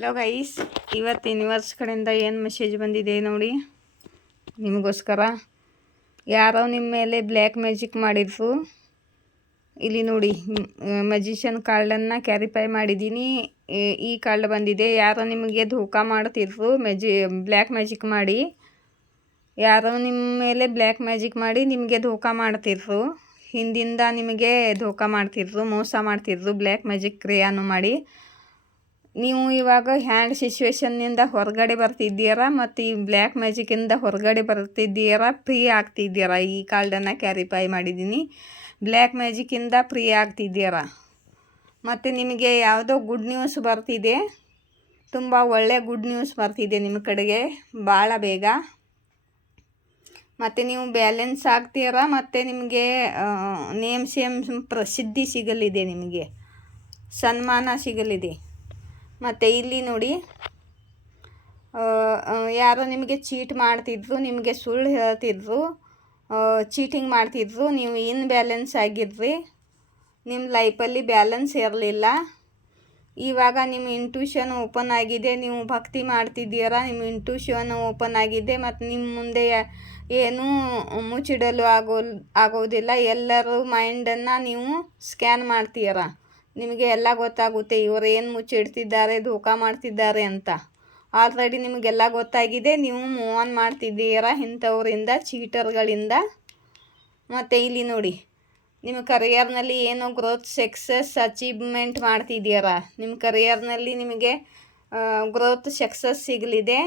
Hello guys, ಇವತ್ತು universe ಕಡೆಯಿಂದ ಏನು ಮೆಸೇಜ್ ಬಂದಿದೆ ನೋಡಿ ನಿಮಗೋಸ್ಕರ. ಯಾರೋ ನಿಮ್ಮ ಮೇಲೆ ಬ್ಲ್ಯಾಕ್ ಮ್ಯಾಜಿಕ್ ಮಾಡಿದ್ರು. ಇಲ್ಲಿ ನೋಡಿ, ಮ್ಯಾಜಿಷಿಯನ್ ಕಾರ್ಡನ್ನು ಕ್ಯಾರಿಫೈ ಮಾಡಿದ್ದೀನಿ. ಈ ಕಾರ್ಡ್ ಬಂದಿದೆ. ಯಾರೋ ನಿಮಗೆ ಧೋಕಾ ಮಾಡ್ತಿದ್ರು, ಬ್ಲ್ಯಾಕ್ ಮ್ಯಾಜಿಕ್ ಮಾಡಿ. ಯಾರೋ ನಿಮ್ಮ ಮೇಲೆ ಬ್ಲ್ಯಾಕ್ ಮ್ಯಾಜಿಕ್ ಮಾಡಿ ನಿಮಗೆ ಧೋಕಾ ಮಾಡ್ತಿದ್ರು. ಹಿಂದಿಂದ ನಿಮಗೆ ಧೋಕಾ ಮಾಡ್ತಿದ್ರು, ಮೋಸ ಮಾಡ್ತಿದ್ರು, ಬ್ಲ್ಯಾಕ್ ಮ್ಯಾಜಿಕ್ ಕ್ರಿಯಾನು ಮಾಡಿ. ನೀವು ಇವಾಗ ಹ್ಯಾಂಡ್ ಸಿಚುವೇಶನ್ನಿಂದ ಹೊರಗಡೆ ಬರ್ತಿದ್ದೀರಾ ಮತ್ತು ಈ ಬ್ಲ್ಯಾಕ್ ಮ್ಯಾಜಿಕ್ಕಿಂದ ಹೊರಗಡೆ ಬರ್ತಿದ್ದೀರಾ, ಫ್ರೀ ಆಗ್ತಿದ್ದೀರಾ. ಈ ಕಾರ್ಡನ್ನು ಕ್ಯಾರಿಫೈ ಮಾಡಿದ್ದೀನಿ. ಬ್ಲ್ಯಾಕ್ ಮ್ಯಾಜಿಕ್ಕಿಂದ ಫ್ರೀ ಆಗ್ತಿದ್ದೀರಾ. ಮತ್ತು ನಿಮಗೆ ಯಾವುದೋ ಗುಡ್ ನ್ಯೂಸ್ ಬರ್ತಿದೆ, ತುಂಬ ಒಳ್ಳೆಯ ಗುಡ್ ನ್ಯೂಸ್ ಬರ್ತಿದೆ ನಿಮ್ಮ ಕಡೆಗೆ ಭಾಳ ಬೇಗ. ಮತ್ತು ನೀವು ಬ್ಯಾಲೆನ್ಸ್ ಆಗ್ತೀರಾ ಮತ್ತು ನಿಮಗೆ ನೇಮ್ ಸೇಮ್ ಪ್ರಸಿದ್ಧಿ ಸಿಗಲಿದೆ, ನಿಮಗೆ ಸನ್ಮಾನ ಸಿಗಲಿದೆ. ಮತ್ತು ಇಲ್ಲಿ ನೋಡಿ, ಯಾರೋ ನಿಮಗೆ ಚೀಟ್ ಮಾಡ್ತಿದ್ರು, ನಿಮಗೆ ಸುಳ್ಳು ಹೇಳ್ತಿದ್ರು, ಚೀಟಿಂಗ್ ಮಾಡ್ತಿದ್ರು. ನೀವು ಬ್ಯಾಲೆನ್ಸ್ ಆಗಿದ್ರಿ, ನಿಮ್ಮ ಲೈಫಲ್ಲಿ ಬ್ಯಾಲೆನ್ಸ್ ಇರಲಿಲ್ಲ. ಇವಾಗ ನಿಮ್ಮ ಇಂಟ್ಯೂಷನ್ ಓಪನ್ ಆಗಿದೆ, ನೀವು ಭಕ್ತಿ ಮಾಡ್ತಿದ್ದೀರಾ, ನಿಮ್ಮ ಇಂಟ್ಯೂಷನ್ ಓಪನ್ ಆಗಿದೆ. ಮತ್ತು ನಿಮ್ಮ ಮುಂದೆ ಏನೂ ಮುಚ್ಚಿಡಲು ಆಗೋದಿಲ್ಲ. ಎಲ್ಲರೂ ಮೈಂಡನ್ನು ನೀವು ಸ್ಕ್ಯಾನ್ ಮಾಡ್ತೀರಾ. ನಿಮಗೆ ಎಲ್ಲ ಗೊತ್ತಾಗುತ್ತೆ, ಇವರು ಏನು ಮುಚ್ಚಿಡ್ತಿದ್ದಾರೆ, ಧೋಕಾ ಮಾಡ್ತಿದ್ದಾರೆ ಅಂತ. ಆಲ್ರೆಡಿ ನಿಮಗೆಲ್ಲ ಗೊತ್ತಾಗಿದೆ. ನೀವು ಮೂವ್ ಆನ್ ಮಾಡ್ತಿದ್ದೀರಾ ಇಂಥವರಿಂದ, ಚೀಟರ್ಗಳಿಂದ. ಮತ್ತು ಇಲ್ಲಿ ನೋಡಿ, ನಿಮ್ಮ ಕರಿಯರ್ನಲ್ಲಿ ಏನೋ ಗ್ರೋತ್, ಸಕ್ಸಸ್, ಅಚೀವ್ಮೆಂಟ್ ಮಾಡ್ತಿದ್ದೀರಾ. ನಿಮ್ಮ ಕರಿಯರ್ನಲ್ಲಿ ನಿಮಗೆ ಗ್ರೋತ್, ಸಕ್ಸಸ್ ಸಿಗಲಿದೆ.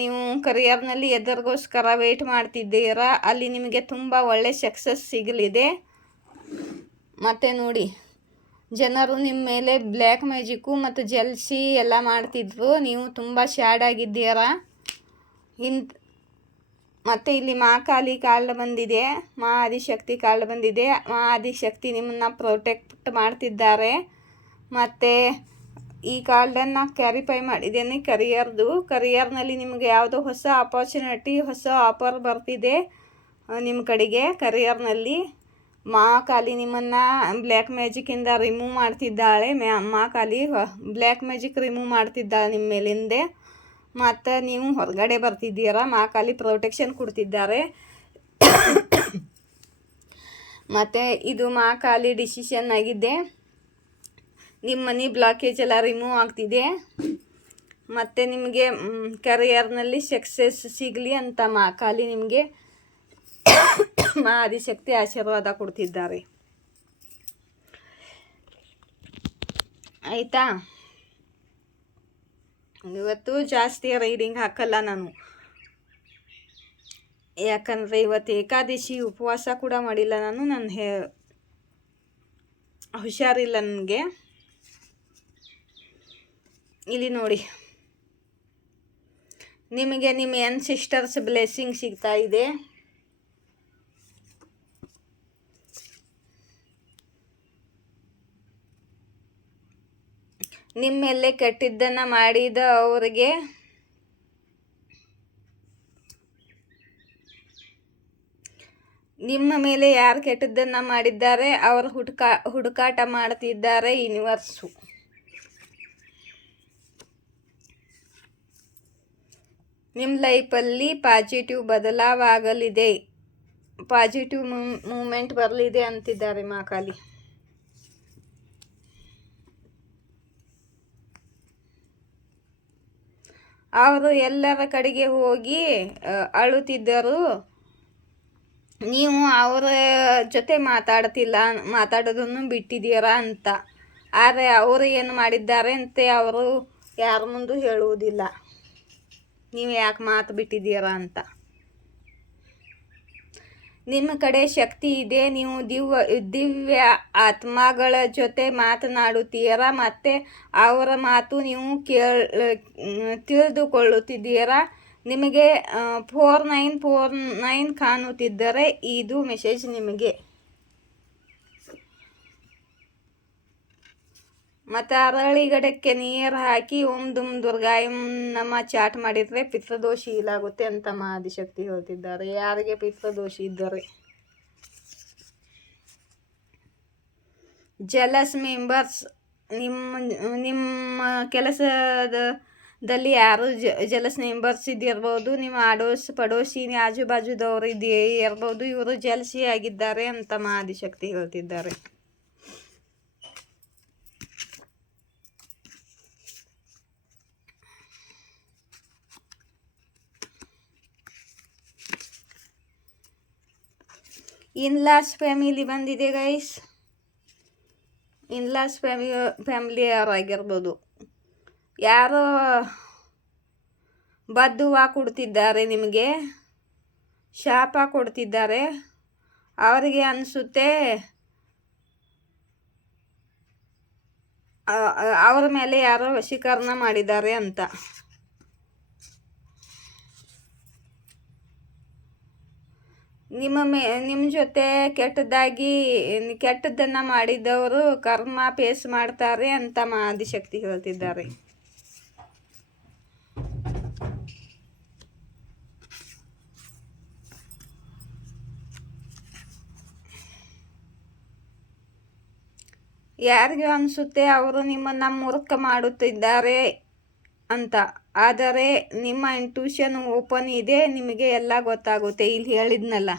ನೀವು ಕರಿಯರ್ನಲ್ಲಿ ಎದರಿಗೋಸ್ಕರ ವೆಯ್ಟ್ ಮಾಡ್ತಿದ್ದೀರಾ, ಅಲ್ಲಿ ನಿಮಗೆ ತುಂಬ ಒಳ್ಳೆ ಸಕ್ಸಸ್ ಸಿಗಲಿದೆ. ಮತ್ತು ನೋಡಿ, ಜನರು ನಿಮ್ಮ ಮೇಲೆ ಬ್ಲ್ಯಾಕ್ ಮ್ಯಾಜಿಕ್ಕು ಮತ್ತು ಜೆಲ್ಸಿ ಎಲ್ಲ ಮಾಡ್ತಿದ್ರು. ನೀವು ತುಂಬ ಸ್ಯಾಡ್ ಆಗಿದ್ದೀರಾ. ಮತ್ತು ಇಲ್ಲಿ ಕಾಳಿ ಕಾರ್ಡ್ ಬಂದಿದೆ, ಆದಿಶಕ್ತಿ ಕಾರ್ಡ್ ಬಂದಿದೆ. ಆದಿಶಕ್ತಿ ನಿಮ್ಮನ್ನು ಪ್ರೊಟೆಕ್ಟ್ ಮಾಡ್ತಿದ್ದಾರೆ. ಮತ್ತು ಈ ಕಾರ್ಡನ್ನು ಕ್ಯಾರಿಫೈ ಮಾಡಿದ್ದೇನೆ ಕರಿಯರ್ನಲ್ಲಿ ನಿಮಗೆ ಯಾವುದೋ ಹೊಸ ಆಪರ್ಚುನಿಟಿ, ಹೊಸ ಆಫರ್ ಬರ್ತಿದೆ ನಿಮ್ಮ ಕಡೆಗೆ. ಕರಿಯರ್ನಲ್ಲಿ ಕಾಳಿ ನಿಮ್ಮನ್ನು ಬ್ಲ್ಯಾಕ್ ಮ್ಯಾಜಿಕ್ಕಿಂದ ರಿಮೂವ್ ಮಾಡ್ತಿದ್ದಾಳೆ. ಕಾಳಿ ಬ್ಲ್ಯಾಕ್ ಮ್ಯಾಜಿಕ್ ರಿಮೂವ್ ಮಾಡ್ತಿದ್ದಾಳೆ ನಿಮ್ಮ ಮೇಲಿಂದೆ. ಮತ್ತು ನೀವು ಹೊರಗಡೆ ಬರ್ತಿದ್ದೀರಾ. ಕಾಳಿ ಪ್ರೊಟೆಕ್ಷನ್ ಕೊಡ್ತಿದ್ದಾರೆ. ಮತ್ತು ಇದು ಕಾಳಿ ಡಿಸಿಷನ್ ಆಗಿದೆ. ನಿಮ್ಮ ಮನಿ ಬ್ಲಾಕೇಜ್ ಎಲ್ಲ ರಿಮೂವ್ ಆಗ್ತಿದೆ. ಮತ್ತು ನಿಮಗೆ ಕರಿಯರ್ನಲ್ಲಿ ಸಕ್ಸಸ್ ಸಿಗಲಿ ಅಂತ ಕಾಳಿ ನಿಮಗೆ ಆದಿಶಕ್ತಿ ಆಶೀರ್ವಾದ ಕೊಡ್ತಿದ್ದಾರೆ. ಆಯಿತಾ? ಇವತ್ತು ಜಾಸ್ತಿ ರೈಡಿಂಗ್ ಹಾಕಲ್ಲ ನಾನು, ಯಾಕಂದರೆ ಇವತ್ತು ಏಕಾದಶಿ, ಉಪವಾಸ ಕೂಡ ಮಾಡಿಲ್ಲ ನಾನು. ಹುಷಾರಿಲ್ಲ ನನಗೆ. ಇಲ್ಲಿ ನೋಡಿ, ನಿಮಗೆ ನಿಮ್ಮ ಸಿಸ್ಟರ್ಸ್ ಬ್ಲೆಸ್ಸಿಂಗ್ ಸಿಗ್ತಾ ಇದೆ. ನಿಮ್ಮ ಮೇಲೆ ಕೆಟ್ಟಿದ್ದನ್ನು ಮಾಡಿದ ಅವರಿಗೆ ನಿಮ್ಮ ಮೇಲೆ ಯಾರು ಕೆಟ್ಟದ್ದನ್ನು ಮಾಡಿದ್ದಾರೆ ಅವರು ಹುಡುಕಾಟ ಮಾಡ್ತಿದ್ದಾರೆ ಯೂನಿವರ್ಸು. ನಿಮ್ಮ ಲೈಫಲ್ಲಿ ಪಾಸಿಟಿವ್ ಬದಲಾವಾಗಲಿದೆ, ಪಾಸಿಟಿವ್ ಮೂಮೆಂಟ್ ಬರಲಿದೆ ಅಂತಿದ್ದಾರೆ ಕಾಳಿ. ಅವರು ಎಲ್ಲರ ಕಡೆಗೆ ಹೋಗಿ ಅಳುತ್ತಿದ್ದರು. ನೀವು ಅವರ ಜೊತೆ ಮಾತಾಡೋದನ್ನು ಬಿಟ್ಟಿದ್ದೀರಾ ಅಂತ. ಆದರೆ ಅವರು ಏನು ಮಾಡಿದ್ದಾರೆ ಅಂತ ಅವರು ಯಾರ ಮುಂದೂ ಹೇಳುವುದಿಲ್ಲ, ನೀವು ಯಾಕೆ ಮಾತು ಬಿಟ್ಟಿದ್ದೀರಾ ಅಂತ. ನಿಮ್ಮ ಕಡೆ ಶಕ್ತಿ ಇದೆ. ನೀವು ದಿವ್ಯ ಆತ್ಮಗಳ ಜೊತೆ ಮಾತನಾಡುತ್ತೀರಾ ಮತ್ತು ಅವರ ಮಾತು ನೀವು ತಿಳಿದುಕೊಳ್ಳುತ್ತಿದ್ದೀರಾ. ನಿಮಗೆ 4949 ಕಾಣುತ್ತಿದ್ದರೆ ಇದು ಮೆಸೇಜ್ ನಿಮಗೆ. ಮತ್ತು ಅರಳಿಗಡಕ್ಕೆ ನೀರು ಹಾಕಿ ಓಂ ದುಮ್ ದುರ್ಗಾಯಂ ನಮ್ಮ ಚಾಟ್ ಮಾಡಿದರೆ ಪಿತೃದೋಷಿ ಇಲ್ಲಾಗುತ್ತೆ ಅಂತ ಆದಿಶಕ್ತಿ ಹೇಳ್ತಿದ್ದಾರೆ. ಯಾರಿಗೆ ಪಿತೃದೋಷಿ ಇದ್ದರೆ, ಜಲಸ್ ಮೆಂಬರ್ಸ್ ನಿಮ್ಮ ನಿಮ್ಮ ಕೆಲಸದಲ್ಲಿ ಯಾರು ಜಲಸ್ ಮೆಂಬರ್ಸ್ ಇದ್ದಿರ್ಬೋದು, ನಿಮ್ಮ ಪಡೋಸಿ ಆಜು ಬಾಜುದವರು ಇರ್ಬೋದು, ಇವರು ಜಲಸಿ ಆಗಿದ್ದಾರೆ ಅಂತ ಆದಿಶಕ್ತಿ ಹೇಳ್ತಿದ್ದಾರೆ. ಇನ್ಲಾಸ್ ಫ್ಯಾಮಿಲಿ ಬಂದಿದೆ ಗೈಸ್. ಇನ್ಲಾಸ್ ಫ್ಯಾಮಿಲಿ ಯಾರಾಗಿರ್ಬೋದು, ಯಾರೋ ಬದ್ದುವ ಕೊಡ್ತಿದ್ದಾರೆ, ನಿಮಗೆ ಶಾಪ ಕೊಡ್ತಿದ್ದಾರೆ. ಅವರಿಗೆ ಅನಿಸುತ್ತೆ ಅವರ ಮೇಲೆ ಯಾರೋ ವಶೀಕರಣ ಮಾಡಿದ್ದಾರೆ ಅಂತ. ನಿಮ್ಮ ಜೊತೆ ಕೆಟ್ಟದ್ದನ್ನು ಮಾಡಿದವರು ಕರ್ಮ ಫೇಸ್ ಮಾಡ್ತಾರೆ ಅಂತ ಆದಿಶಕ್ತಿ ಹೇಳ್ತಿದ್ದಾರೆ. ಯಾರಿಗೂ ಅನಿಸುತ್ತೆ ಅವರು ನಿಮ್ಮನ್ನು ಮೂರ್ಖ ಮಾಡುತ್ತಿದ್ದಾರೆ ಅಂತ. ಆದರೆ ನಿಮ್ಮ ಇಂಟ್ಯೂಷನ್ ಓಪನ್ ಇದೆ, ನಿಮಗೆ ಎಲ್ಲ ಗೊತ್ತಾಗುತ್ತೆ. ಇಲ್ಲಿ ಹೇಳಿದ್ನಲ್ಲ,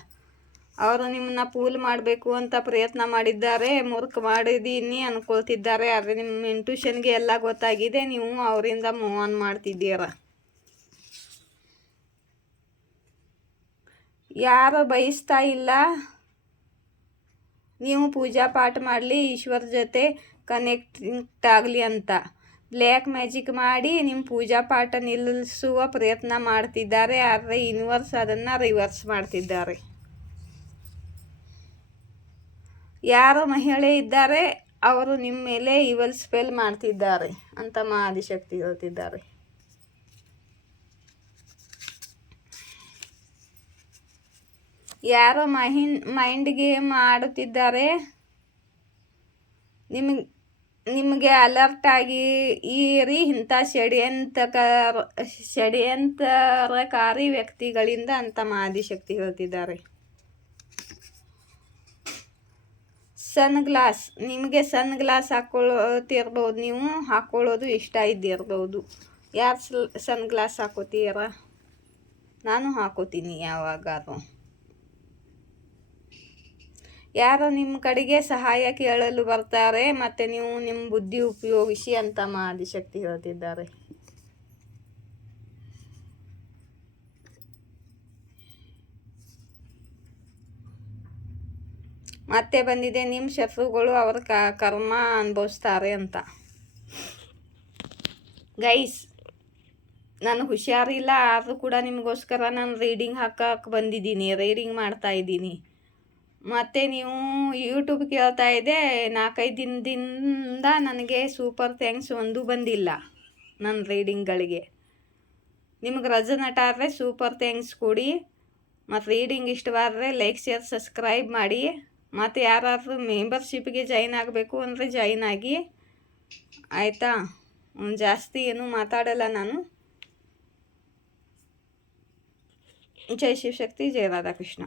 ಅವರು ನಿಮ್ಮನ್ನ ಫೂಲ್ ಮಾಡಬೇಕು ಅಂತ ಪ್ರಯತ್ನ ಮಾಡಿದ್ದಾರೆ, ಮೂರ್ಖ ಮಾಡಿದ್ದೀನಿ ಅಂದ್ಕೊಳ್ತಿದ್ದಾರೆ. ಆದರೆ ನಿಮ್ಮ ಇಂಟ್ಯೂಷನ್ಗೆ ಎಲ್ಲ ಗೊತ್ತಾಗಿದೆ, ನೀವು ಅವರಿಂದ ಮೂವ್ ಆನ್ ಮಾಡ್ತಿದ್ದೀರ. ಯಾರು ಬಯಸ್ತಾ ಇಲ್ಲ ನೀವು ಪೂಜಾ ಪಾಠ ಮಾಡಲಿ, ಈಶ್ವರ ಜೊತೆ ಕನೆಕ್ಟ್ ಆಗಲಿ ಅಂತ. ಬ್ಲ್ಯಾಕ್ ಮ್ಯಾಜಿಕ್ ಮಾಡಿ ನಿಮ್ಮ ಪೂಜಾ ಪಾಠ ನಿಲ್ಲಿಸುವ ಪ್ರಯತ್ನ ಮಾಡ್ತಿದ್ದಾರೆ. ಆದರೆ ಯೂನಿವರ್ಸ್ ಅದನ್ನು ರಿವರ್ಸ್ ಮಾಡ್ತಿದ್ದಾರೆ. ಯಾರು ಮಹಿಳೆ ಇದ್ದಾರೆ ಅವರು ನಿಮ್ಮ ಮೇಲೆ ಇವಲ್ ಸ್ಪೆಲ್ ಮಾಡ್ತಿದ್ದಾರೆ ಅಂತ ಆದಿಶಕ್ತಿ ಹೇಳ್ತಿದ್ದಾರೆ. ಯಾರೋ ಮೈಂಡ್ ಗೇಮ್ ಆಡುತ್ತಿದ್ದಾರೆ. ನಿಮಗೆ ಅಲರ್ಟ್ ಆಗಿ ಇರಿ, ಇಂಥ ಷಡ್ಯಂತ್ರಕಾರಿ ವ್ಯಕ್ತಿಗಳಿಂದ ಅಂತ ಆದಿಶಕ್ತಿ ಹೇಳ್ತಿದ್ದಾರೆ. ಸನ್ ಗ್ಲಾಸ್, ನಿಮಗೆ ಸನ್ ಗ್ಲಾಸ್ ಹಾಕ್ಕೊಳ್ತಿರ್ಬೋದು, ನೀವು ಹಾಕ್ಕೊಳ್ಳೋದು ಇಷ್ಟ ಇದ್ದಿರ್ಬೋದು. ಯಾರು ಸನ್ ಗ್ಲಾಸ್ ಹಾಕೋತೀರ? ನಾನು ಹಾಕೋತೀನಿ ಯಾವಾಗಾರು. ಯಾರು ನಿಮ್ಮ ಕಡೆಗೆ ಸಹಾಯ ಕೇಳಲು ಬರ್ತಾರೆ ಮತ್ತು ನೀವು ನಿಮ್ಮ ಬುದ್ಧಿ ಉಪಯೋಗಿಸಿ ಅಂತ ಆದಿಶಕ್ತಿ ಹೇಳ್ತಿದ್ದಾರೆ. ಮತ್ತೆ ಬಂದಿದೆ ನಿಮ್ಮ ಶತ್ರುಗಳು ಅವರ ಕರ್ಮ ಅನುಭವಿಸ್ತಾರೆ ಅಂತ. ಗೈಸ್, ನಾನು ಹುಷಾರಿಲ್ಲ, ಆದರೂ ಕೂಡ ನಿಮಗೋಸ್ಕರ ನಾನು ರೀಡಿಂಗ್ ಹಾಕಕ್ಕೆ ಬಂದಿದ್ದೀನಿ, ರೀಡಿಂಗ್ ಮಾಡ್ತಾ ಇದ್ದೀನಿ. ಮತ್ತು ನೀವು ಯೂಟ್ಯೂಬ್ ಕೇಳ್ತಾ ಇದೆ, 4-5 ದಿನದಿಂದ ನನಗೆ ಸೂಪರ್ ಥ್ಯಾಂಕ್ಸ್ ಒಂದೂ ಬಂದಿಲ್ಲ ನನ್ನ ರೀಡಿಂಗ್ಗಳಿಗೆ. ನಿಮಗೆ ರೆಸೊನೇಟ್ ಆದರೆ ಸೂಪರ್ ಥ್ಯಾಂಕ್ಸ್ ಕೊಡಿ. ಮತ್ತು ರೀಡಿಂಗ್ ಇಷ್ಟವಾದರೆ ಲೈಕ್, ಶೇರ್, ಸಬ್ಸ್ಕ್ರೈಬ್ ಮಾಡಿ. ಮತ್ತು ಯಾರಾದರೂ ಮೆಂಬರ್ಶಿಪ್ಗೆ ಜಾಯಿನ್ ಆಗಬೇಕು ಅಂದರೆ ಜಾಯಿನ್ ಆಗಿ, ಆಯಿತಾ? ಜಾಸ್ತಿ ಏನೂ ಮಾತಾಡಲ್ಲ ನಾನು. ಜೈ ಶಿವಶಕ್ತಿ, ಜೈ ರಾಧಾಕೃಷ್ಣ.